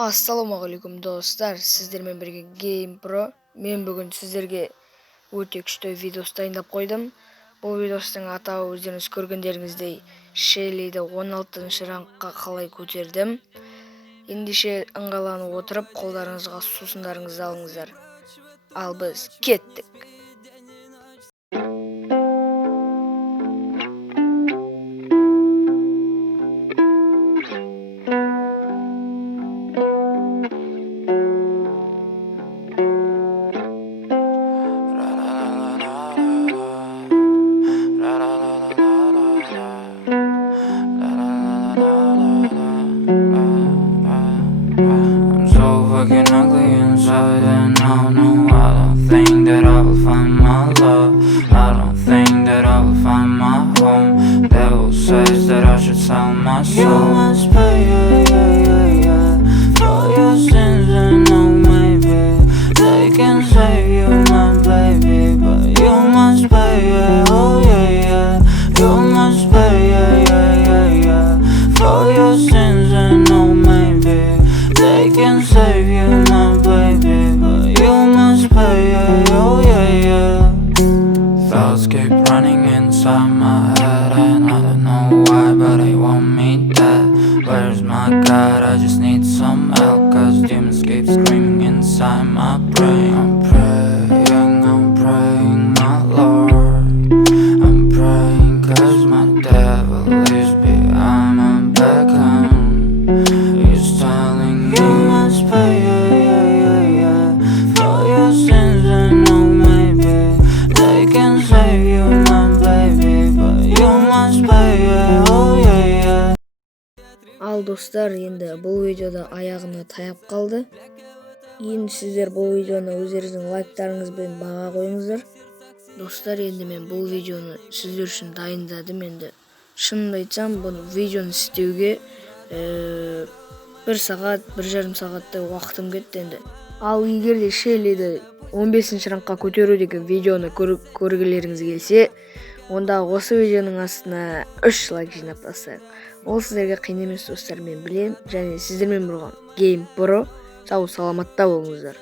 Ассалаумағалейкум достар, сіздермен бірге Game Pro. Мен бүгін сіздерге өте күшті видеос дайындап қойдым. Бұл видеостың атауы өздеріңіз көргендеріңіздей Шеллиді 16-шы рангқа қалай көтердім. Ендеше ыңғайланып отырып, қолдарыңызға сусындарыңызды алыңыздар. Ал біз кеттік. Fucking ugly inside and I don't think that I will find my love. I don't think that I will find my home. Devil says that I should sell my soul. You must pay, for your sins and no maybe they can save you, my baby, but you must pay, oh yeah. You must pay, for your sins and no maybe they can save you, my baby, but you must pay, oh yeah. Thoughts keep running inside my head and I don't know why, but they want me dead. Where's my God? I just need some help, cause demons keep screaming inside my brain. I'm praying, my Lord. I'm praying cause my devil is behind my back and he's telling you must pay, for your sins and no maybe they can save you, my baby, but you must pay, oh yeah. Ал достар, енді бұл видеода аяғына таяп қалды. Енді сіздер бұл видеоны өздеріңіздің лайктарыңызбен баға қойыңыздар. Достар, енді мен бұл видеоны сіздер үшін дайындадым. Енді шынымды айтсам, бұл видеоны істеуге 1 сағат, 1,5 сағаттай уақытым кетті енді. Ал егерде Шеллиді 15-ші рангқа көтеру деген видеоны көргілеріңіз келсе, онда осы видеоның астына 3 лайк жинап тастайық. Ол сіздерге қиын емес достар, мен білем, және сіздермен болған Game Pro. Сау саламатта болыңыздар.